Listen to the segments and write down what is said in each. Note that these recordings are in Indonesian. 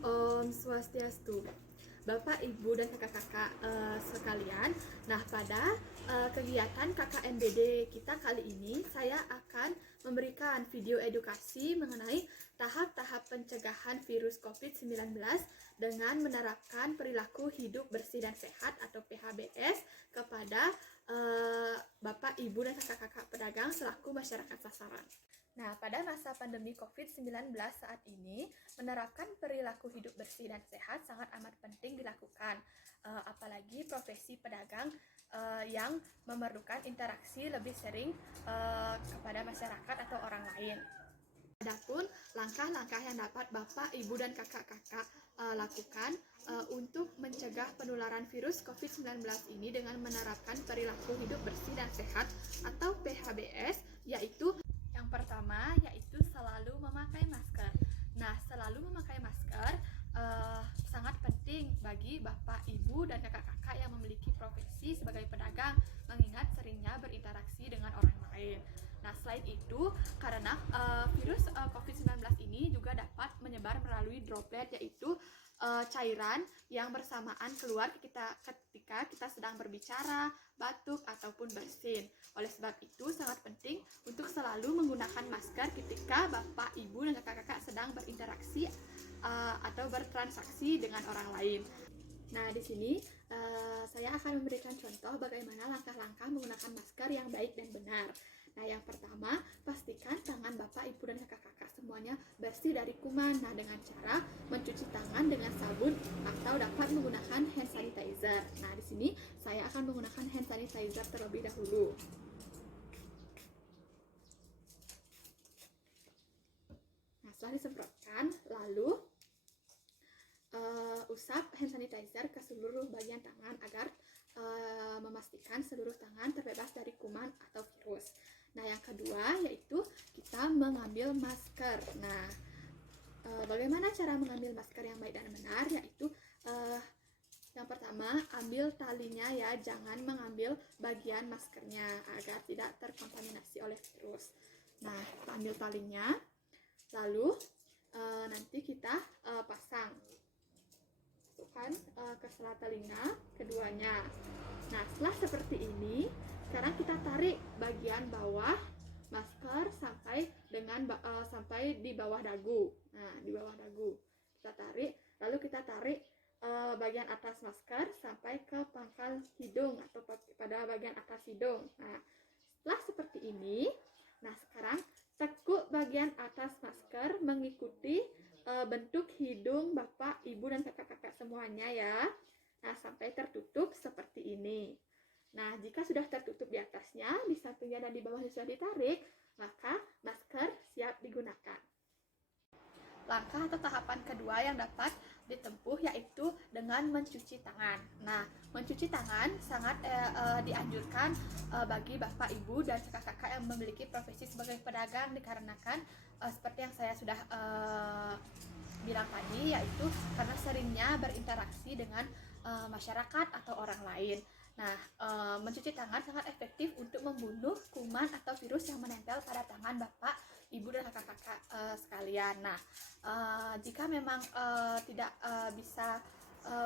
Om Swastiastu, Bapak, Ibu, dan kakak-kakak sekalian. Nah, pada kegiatan KKNBD kita kali ini, saya akan memberikan video edukasi mengenai tahap-tahap pencegahan virus COVID-19 dengan menerapkan perilaku hidup bersih dan sehat atau PHBS kepada Bapak, Ibu, dan kakak-kakak pedagang selaku masyarakat sasaran. Nah, pada masa pandemi COVID-19 saat ini, menerapkan perilaku hidup bersih dan sehat sangat amat penting dilakukan. Apalagi profesi pedagang yang memerlukan interaksi lebih sering kepada masyarakat atau orang lain. Adapun langkah-langkah yang dapat Bapak, Ibu, dan kakak-kakak lakukan untuk mencegah penularan virus COVID-19 ini dengan menerapkan perilaku hidup bersih dan sehat atau PHBS, yaitu yang pertama yaitu selalu memakai masker. Nah, selalu memakai masker sangat penting bagi Bapak, Ibu, dan kakak-kakak yang memiliki profesi sebagai pedagang, mengingat seringnya berinteraksi dengan orang lain. Nah, selain itu, karena virus COVID-19 ini juga dapat menyebar melalui droplet, yaitu cairan yang bersamaan keluar ketika kita sedang berbicara, batuk, ataupun bersin. Oleh sebab itu, sangat penting untuk selalu menggunakan masker ketika Bapak, Ibu, dan kakak-kakak sedang berinteraksi atau bertransaksi dengan orang lain. Nah, di sini saya akan memberikan contoh bagaimana langkah-langkah menggunakan masker yang baik dan benar. Nah, yang pertama, pastikan tangan Bapak, Ibu, dan kakak-kakak semuanya bersih dari kuman. Nah, dengan cara mencuci tangan dengan sabun atau dapat menggunakan hand sanitizer. Nah, di sini saya akan menggunakan hand sanitizer terlebih dahulu. Nah, setelah disemprotkan, lalu usap hand sanitizer ke seluruh bagian tangan agar memastikan seluruh tangan terbebas dari kuman atau virus. Nah, yang kedua yaitu kita mengambil masker. Nah, bagaimana cara mengambil masker yang baik dan benar? Yaitu yang pertama, ambil talinya ya, jangan mengambil bagian maskernya agar tidak terkontaminasi oleh virus. Nah, kita ambil talinya, lalu nanti kita pasang. Masukkan ke sela telinga keduanya. Nah, setelah seperti ini, sekarang kita tarik bagian bawah masker sampai di bawah dagu. Nah, di bawah dagu kita tarik, lalu kita tarik bagian atas masker sampai ke pangkal hidung atau pada bagian atas hidung. Nah, setelah seperti ini, nah sekarang tekuk bagian atas masker mengikuti bentuk hidung Bapak, Ibu, dan kakak-kakak semuanya ya. Nah, sampai tertutup seperti ini. Nah, jika sudah tertutup di atasnya, di sampingnya dan di bawahnya sudah ditarik, maka masker siap digunakan. Langkah atau tahapan kedua yang dapat ditempuh yaitu dengan mencuci tangan. Nah, mencuci tangan sangat dianjurkan bagi Bapak, Ibu, dan kakak-kakak yang memiliki profesi sebagai pedagang dikarenakan seperti yang saya sudah bilang tadi, yaitu karena seringnya berinteraksi dengan masyarakat atau orang lain. Nah, mencuci tangan sangat efektif untuk membunuh kuman atau virus yang menempel pada tangan Bapak, Ibu, dan kakak-kakak sekalian. Nah, jika memang tidak bisa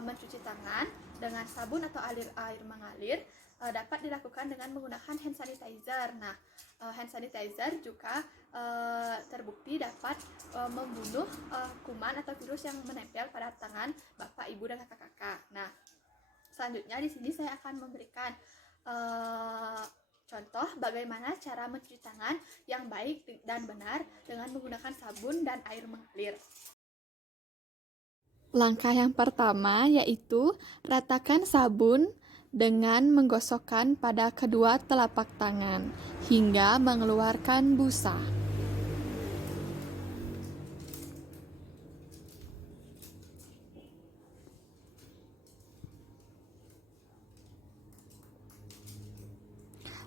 mencuci tangan dengan sabun atau air mengalir, dapat dilakukan dengan menggunakan hand sanitizer. Nah, hand sanitizer juga terbukti dapat membunuh kuman atau virus yang menempel pada tangan Bapak, Ibu, dan kakak-kakak. Nah, selanjutnya di sini saya akan memberikan contoh bagaimana cara mencuci tangan yang baik dan benar dengan menggunakan sabun dan air mengalir. Langkah yang pertama yaitu ratakan sabun dengan menggosokkan pada kedua telapak tangan hingga mengeluarkan busa.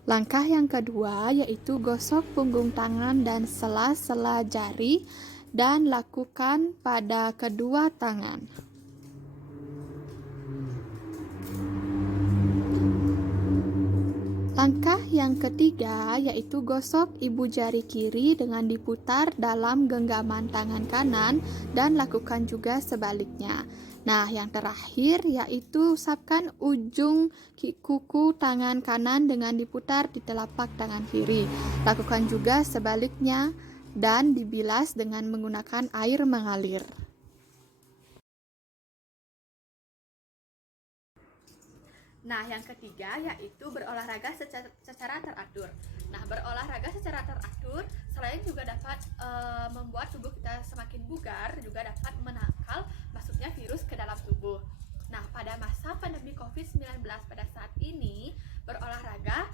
Langkah yang kedua yaitu gosok punggung tangan dan sela-sela jari dan lakukan pada kedua tangan. Langkah yang ketiga yaitu gosok ibu jari kiri dengan diputar dalam genggaman tangan kanan dan lakukan juga sebaliknya. Nah, yang terakhir yaitu usapkan ujung kuku tangan kanan dengan diputar di telapak tangan kiri. Lakukan juga sebaliknya dan dibilas dengan menggunakan air mengalir. Nah, yang ketiga yaitu berolahraga secara teratur. Nah, berolahraga secara teratur selain juga dapat membuat tubuh kita semakin bugar, juga dapat menangkal masuknya virus ke dalam tubuh. Nah, pada masa pandemi COVID-19 pada saat ini, berolahraga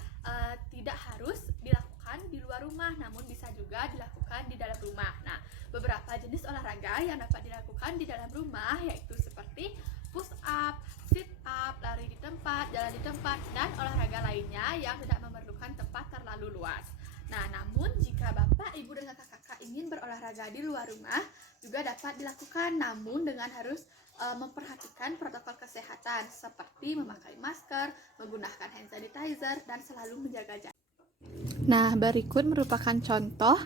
tidak harus dilakukan di luar rumah, namun bisa juga dilakukan di dalam rumah. Nah, beberapa jenis olahraga yang dapat dilakukan di dalam rumah yaitu seperti push up, sit up, lari di tempat, jalan di tempat, dan olahraga lainnya yang tidak memerlukan tempat terlalu luas. Nah, namun jika Bapak, Ibu, dan kakak-kakak ingin berolahraga di luar rumah, juga dapat dilakukan, namun dengan harus memperhatikan protokol kesehatan seperti memakai masker, menggunakan hand sanitizer, dan selalu menjaga jarak. Nah, berikut merupakan contoh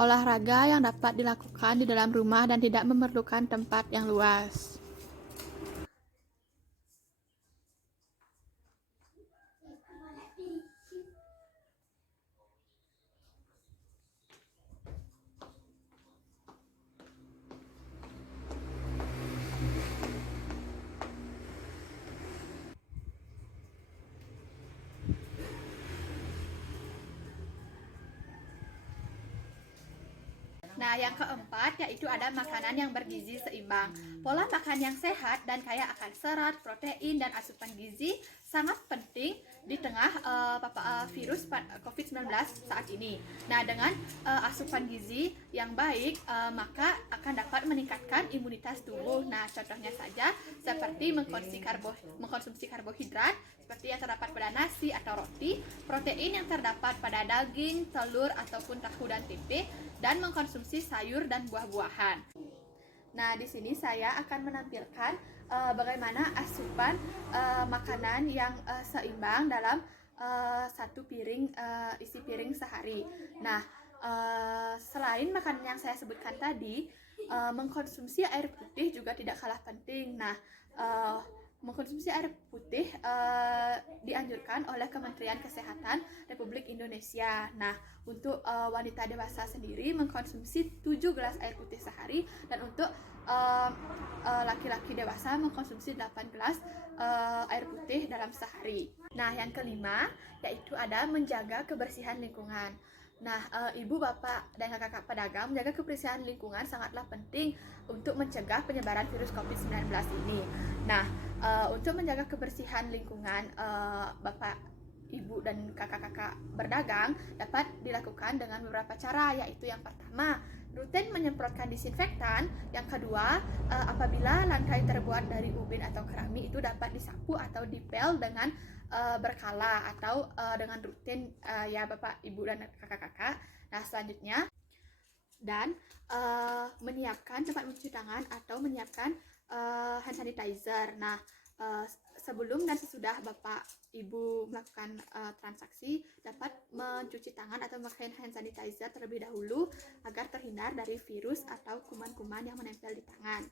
olahraga yang dapat dilakukan di dalam rumah dan tidak memerlukan tempat yang luas. Nah, yang keempat yaitu ada makanan yang bergizi seimbang. Pola makan yang sehat dan kaya akan serat, protein, dan asupan gizi sangat penting di tengah virus COVID-19 saat ini. Nah, dengan asupan gizi yang baik, maka akan dapat meningkatkan imunitas tubuh. Nah, contohnya saja seperti mengkonsumsi karbohidrat seperti yang terdapat pada nasi atau roti, protein yang terdapat pada daging, telur, ataupun tahu dan tempe, dan mengkonsumsi sayur dan buah-buahan. Nah, di sini saya akan menampilkan bagaimana asupan makanan yang seimbang dalam satu piring isi piring sehari. Nah, selain makanan yang saya sebutkan tadi, mengkonsumsi air putih juga tidak kalah penting. Nah, mengkonsumsi air putih dianjurkan oleh Kementerian Kesehatan Republik Indonesia. Nah, untuk wanita dewasa sendiri mengkonsumsi 7 gelas air putih sehari, dan untuk laki-laki dewasa mengkonsumsi 8 gelas air putih dalam sehari. Nah, yang kelima yaitu ada menjaga kebersihan lingkungan. Nah, ibu, bapak, dan kakak-kakak pedagang, menjaga kebersihan lingkungan sangatlah penting untuk mencegah penyebaran virus COVID-19 ini. Nah, untuk menjaga kebersihan lingkungan, bapak, ibu, dan kakak-kakak berdagang dapat dilakukan dengan beberapa cara, yaitu yang pertama, rutin menyemprotkan disinfektan. Yang kedua, apabila lantai terbuat dari ubin atau keramik, itu dapat disapu atau dipel dengan berkala atau dengan rutin, ya Bapak, Ibu, dan kakak-kakak. Nah, selanjutnya, dan menyiapkan tempat mencuci tangan atau menyiapkan hand sanitizer. Nah, sebelum dan sesudah Bapak Ibu melakukan transaksi, dapat mencuci tangan atau memakai hand sanitizer terlebih dahulu agar terhindar dari virus atau kuman-kuman yang menempel di tangan.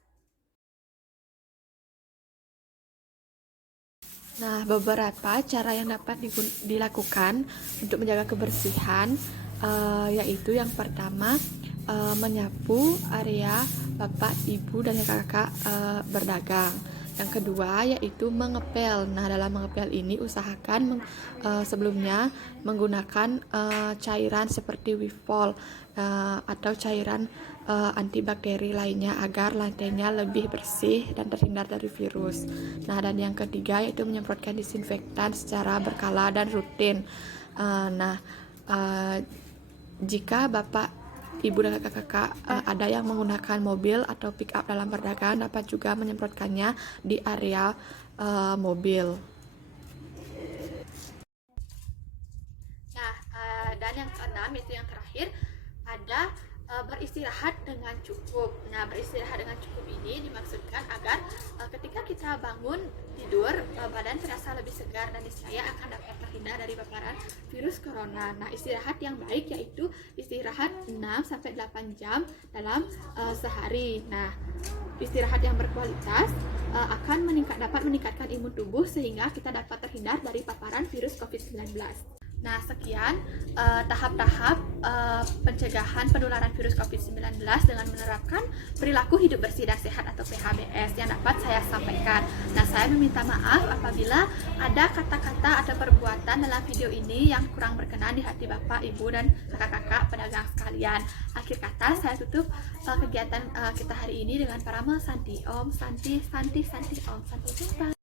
Nah, beberapa cara yang dapat dilakukan untuk menjaga kebersihan yaitu yang pertama, menyapu area Bapak, Ibu, dan kakak-kakak berdagang. Yang kedua yaitu mengepel. Nah, dalam mengepel ini usahakan sebelumnya menggunakan cairan seperti Wifol atau cairan antibakteri lainnya agar lantainya lebih bersih dan terhindar dari virus. Nah, dan yang ketiga yaitu menyemprotkan disinfektan secara berkala dan rutin. Jika Bapak, Ibu, dan kakak-kakak ada yang menggunakan mobil atau pick up dalam berdagang, dapat juga menyemprotkannya di area mobil. Nah, dan yang keenam, itu yang terakhir, ada beristirahat dengan cukup. Nah, beristirahat dengan cukup ini dimaksudkan agar ketika kita bangun tidur, badan terasa lebih segar dan niscaya akan dapat terhindar dari paparan virus corona. Nah, istirahat yang baik yaitu istirahat 6-8 jam dalam sehari. Nah, istirahat yang berkualitas akan dapat meningkatkan imun tubuh sehingga kita dapat terhindar dari paparan virus COVID-19. Nah, sekian tahap-tahap pencegahan penularan virus COVID-19 dengan menerapkan perilaku hidup bersih dan sehat atau PHBS yang dapat saya sampaikan. Nah, saya meminta maaf apabila ada kata-kata atau perbuatan dalam video ini yang kurang berkenan di hati Bapak, Ibu, dan kakak-kakak pedagang sekalian. Akhir kata, saya tutup kegiatan kita hari ini dengan parama Santi Om, Santi, Santi, Santi Om. Sampai jumpa.